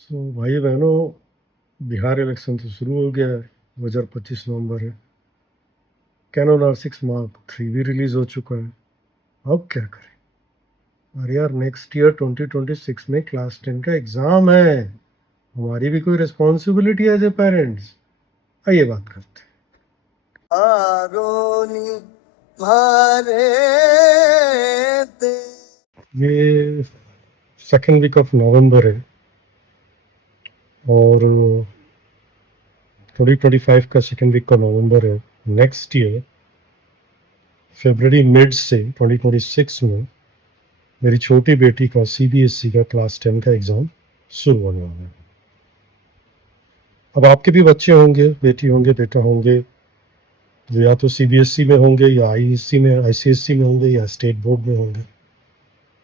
भाई बहनों, बिहार इलेक्शन तो शुरू हो गया है। 2025 नवंबर है। कैनन R6 Mark III भी रिलीज हो चुका है। अब क्या करें? अरे यार, नेक्स्ट ईयर 2026 में क्लास 10 का एग्जाम है। हमारी भी कोई रिस्पॉन्सिबिलिटी है एज ए पेरेंट्स। आइए बात करते हैं। ये सेकेंड वीक ऑफ नवंबर है और 2025 का सेकेंड वीक का नवंबर है। नेक्स्ट ईयर फरवरी मिड से 2026 में मेरी छोटी बेटी का CBSE का क्लास 10 का एग्ज़ाम शुरू होने वाला है। अब आपके भी बच्चे होंगे, बेटी होंगे, बेटा होंगे, जो या तो CBSE में होंगे या ISC में, ICSC में होंगे या स्टेट बोर्ड में होंगे,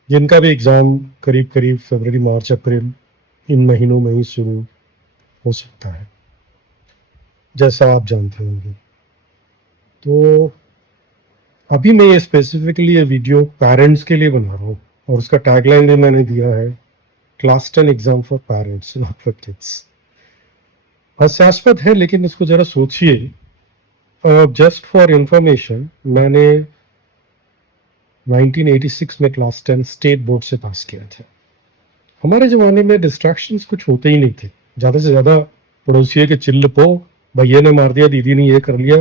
जिनका भी एग्ज़ाम करीब करीब फरवरी, मार्च, अप्रैल इन महीनों में ही शुरू हो सकता है, जैसा आप जानते होंगे। तो अभी मैं ये स्पेसिफिकली ये वीडियो पेरेंट्स के लिए बना रहा हूँ और उसका टैगलाइन भी मैंने दिया है, class 10 exam for parents not for kids. हास्यास्पद है लेकिन इसको जरा सोचिए। जस्ट फॉर इंफॉर्मेशन, मैंने 1986 में क्लास 10 स्टेट बोर्ड से पास किया था। हमारे ज़माने में डिस्ट्रैक्शंस कुछ होते ही नहीं थे। ज़्यादा से ज़्यादा पड़ोसियों के चिल्ल पो, भैया ने मार दिया, दीदी ने ये कर लिया।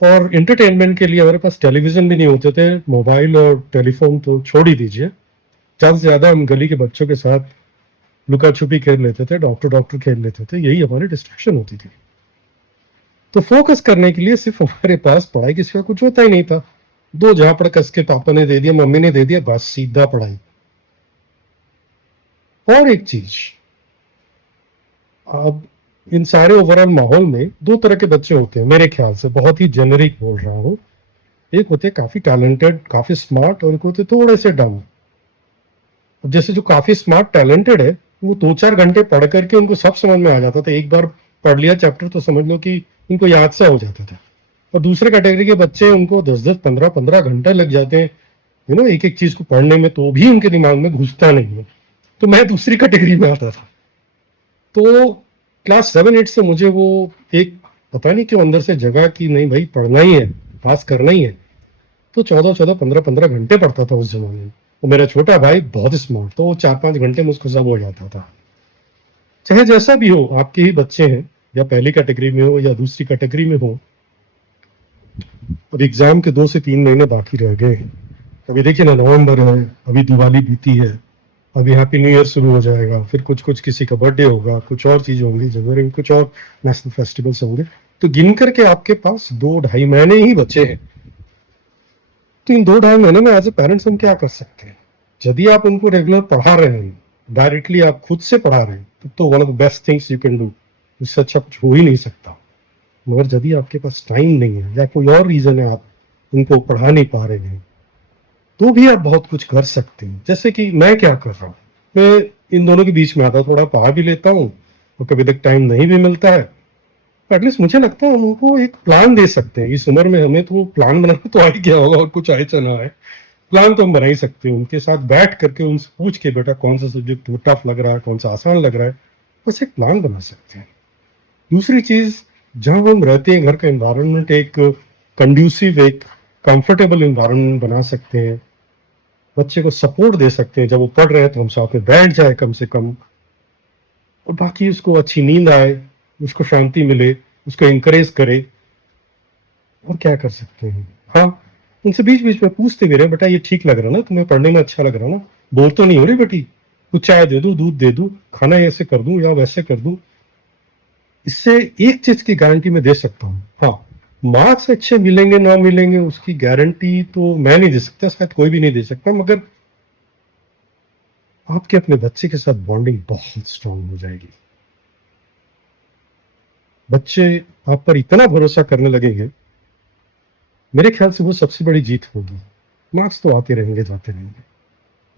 और इंटरटेनमेंट के लिए हमारे पास टेलीविज़न भी नहीं होते थे, मोबाइल और टेलीफोन तो छोड़ ही दीजिए। ज़्यादा से ज़्यादा हम गली के बच्चों के साथ लुका छुपी खेल लेते थे, डॉक्टर डॉक्टर खेल लेते थे, यही हमारी डिस्ट्रैक्शन होती थी। तो फोकस करने के लिए सिर्फ हमारे पास पढ़ाई के सिवा कुछ होता ही नहीं था। दो झापड़ कस के पापा ने दे दिया, मम्मी ने दे दिया, बस सीधा पढ़ाई। और एक चीज, अब इन सारे ओवरऑल माहौल में दो तरह के बच्चे होते हैं मेरे ख्याल से, बहुत ही जेनरिक बोल रहा हूँ। एक होते काफी टैलेंटेड, काफी स्मार्ट, और एक होते थोड़े से डम। जैसे जो काफी स्मार्ट टैलेंटेड है, वो 2-4 घंटे पढ़ करके उनको सब समझ में आ जाता था। एक बार पढ़ लिया चैप्टर तो समझ लो कि उनको याद सा हो जाता था। और दूसरे कैटेगरी के बच्चे, उनको 10-10, 15-15 घंटे लग जाते हैं एक एक चीज को पढ़ने में, तो भी उनके दिमाग में घुसता नहीं है। तो मैं दूसरी कैटेगरी में आता था। तो क्लास 7-8 से मुझे वो एक पता नहीं क्यों अंदर से जगह कि नहीं भाई, पढ़ना ही है, पास करना ही है। तो 14-14, 15-15 घंटे पढ़ता था उस जमाने में। वो मेरा छोटा भाई बहुत स्मार्ट, तो वो 4-5 घंटे में उसको सब हो जाता था। चाहे जैसा भी हो, आपके ही बच्चे हैं, या पहली कैटेगरी में हो या दूसरी कैटेगरी में हो, अब एग्जाम के 2 से 3 महीने बाकी रह गए। अभी देखिए ना, नवंबर है, अभी दिवाली बीती है, अभी हैप्पी न्यू ईयर शुरू हो जाएगा, फिर कुछ कुछ किसी का बर्थडे होगा, कुछ और चीज होंगी, जनवरी में कुछ और नेशनल फेस्टिवल्स होंगे। तो गिन करके आपके पास 2-2.5 महीने ही बचे हैं। तो इन 2-2.5 महीने में एज ए पेरेंट्स हम क्या कर सकते हैं? यदि आप उनको रेगुलर पढ़ा रहे हैं, डायरेक्टली आप खुद से पढ़ा रहे हैं, तो one of the best things you can do. इससे अच्छा कुछ हो ही नहीं सकता। मगर यदि आपके पास टाइम नहीं है या कोई और रीजन है, आप उनको पढ़ा नहीं पा रहे हैं, तो भी आप बहुत कुछ कर सकते हैं। जैसे कि मैं क्या कर रहा हूँ, मैं इन दोनों के बीच में आता, थोड़ा पढ़ा भी लेता हूँ और कभी तक टाइम नहीं भी मिलता है। एटलीस्ट मुझे लगता है उनको एक प्लान दे सकते हैं। इस उम्र में हमें तो प्लान बनाना तो आ ही गया होगा, और कुछ आए चना है, प्लान तो हम बना ही सकते हैं। उनके साथ बैठ करके उनसे पूछ के, बेटा कौन सा सब्जेक्ट टफ लग रहा है, कौन सा आसान लग रहा है, बस एक प्लान बना सकते हैं। दूसरी चीज, जहां हम रहते हैं घर का इन्वायरमेंट एक कंड्यूसिव, एक कंफर्टेबल इन्वायरमेंट बना सकते हैं। बच्चे को सपोर्ट दे सकते हैं, जब वो पढ़ रहे हैं तो हम साथ में बैठ जाए कम से कम, और बाकी उसको अच्छी नींद आए, उसको शांति मिले, उसको इंकरेज करे। और क्या कर सकते हैं? हाँ, उनसे बीच बीच में पूछते भी रहे, बेटा ये ठीक लग रहा ना, तुम्हें पढ़ने में अच्छा लग रहा ना, बोर तो नहीं हो रही बेटी, कुछ चाय दे दूं, दूध दे दूं, खाना ऐसे कर दूं या वैसे कर दूं। इससे एक चीज की गारंटी मैं दे सकता हूँ, हाँ, मार्क्स अच्छे मिलेंगे ना मिलेंगे उसकी गारंटी तो मैं नहीं दे सकता, शायद कोई भी नहीं दे सकता, मगर आपके अपने बच्चे के साथ बॉन्डिंग बहुत स्ट्रांग हो जाएगी। बच्चे आप पर इतना भरोसा करने लगेंगे, मेरे ख्याल से वो सबसे बड़ी जीत होगी। मार्क्स तो आते रहेंगे, जाते रहेंगे,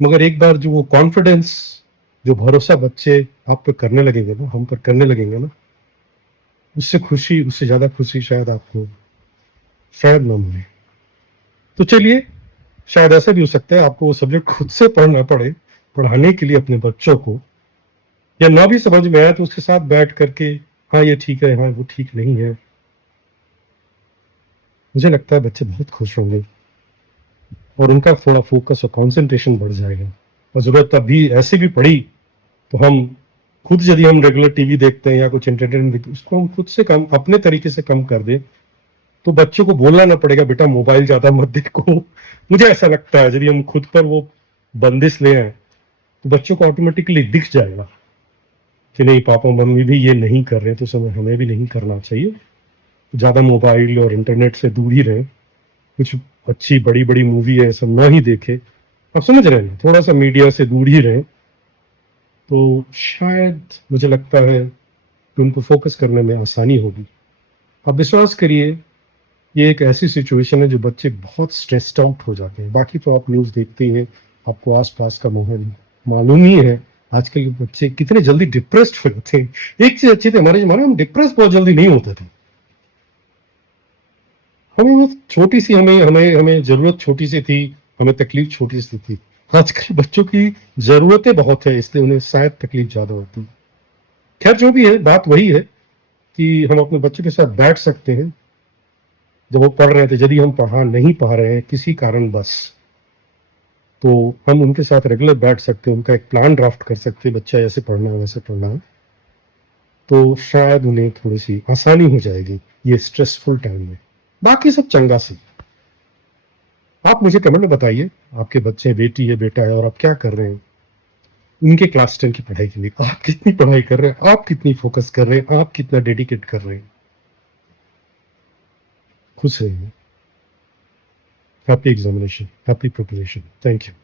मगर एक बार जो वो कॉन्फिडेंस, जो भरोसा बच्चे आप पर करने लगेंगे ना, हम पर करने लगेंगे ना, उससे खुशी, उससे ज्यादा खुशी शायद आपको शायद ना मिले। तो चलिए, शायद ऐसा भी हो सकता है आपको वो सब्जेक्ट खुद से पढ़ना पड़े, पढ़ाने के लिए अपने बच्चों को। या ना भी समझ में आया तो उसके साथ बैठ करके हाँ ये ठीक है, हाँ वो ठीक नहीं है, मुझे लगता है बच्चे बहुत खुश होंगे और उनका थोड़ा फोकस और कंसंट्रेशन बढ़ जाएगा। और जरूरत अभी ऐसे भी पड़ी तो हम खुद, यदि हम रेगुलर टीवी देखते हैं या कुछ एंटरटेनमेंट देखते हैं, उसको हम खुद से कम, अपने तरीके से कम कर दें, तो बच्चों को बोलना ना पड़ेगा बेटा मोबाइल ज्यादा मत देखो। मुझे ऐसा लगता है यदि हम खुद पर वो बंदिश ले आए तो बच्चों को ऑटोमेटिकली दिख जाएगा कि नहीं पापा मम्मी भी ये नहीं कर रहे, तो समय हमें भी नहीं करना चाहिए। ज्यादा मोबाइल और इंटरनेट से दूर ही रहे, कुछ अच्छी बड़ी बड़ी मूवी है सब ना ही देखे, आप समझ रहे हैं, थोड़ा सा मीडिया से दूर ही रहे, तो शायद मुझे लगता है कि उनको फोकस करने में आसानी होगी। आप विश्वास करिए, ये एक ऐसी सिचुएशन है जो बच्चे बहुत स्ट्रेस्ड आउट हो जाते हैं। बाकी तो आप न्यूज़ देखते ही हैं, आपको आसपास का माहौल मालूम ही है, आजकल के बच्चे कितने जल्दी डिप्रेस्ड हो जाते हैं। एक चीज अच्छी थी हमारे जमाने में, हम डिप्रेस बहुत जल्दी नहीं होते थे। हमें बस छोटी सी, हमें हमें हमें जरूरत छोटी सी थी, हमें तकलीफ छोटी सी थी। आजकल बच्चों की जरूरतें बहुत है, इसलिए उन्हें शायद तकलीफ ज्यादा होती है। खैर जो भी है, बात वही है कि हम अपने बच्चों के साथ बैठ सकते हैं। जब वो पढ़ रहे थे, यदि हम पढ़ा नहीं पा रहे हैं किसी कारण बस, तो हम उनके साथ रेगुलर बैठ सकते हैं, उनका एक प्लान ड्राफ्ट कर सकते हैं, बच्चा ऐसे पढ़ना है वैसे पढ़ना है, तो शायद उन्हें थोड़ी सी आसानी हो जाएगी ये स्ट्रेसफुल टाइम में। बाकी सब चंगा सी। आप मुझे कमेंट में बताइए, आपके बच्चे, बेटी है बेटा है, और आप क्या कर रहे हैं उनके क्लास 10 की पढ़ाई के लिए। आप कितनी पढ़ाई कर रहे हैं, आप कितनी फोकस कर रहे हैं, आप कितना डेडिकेट कर रहे हैं। खुश रहिए। Happy examination, happy preparation. Thank you.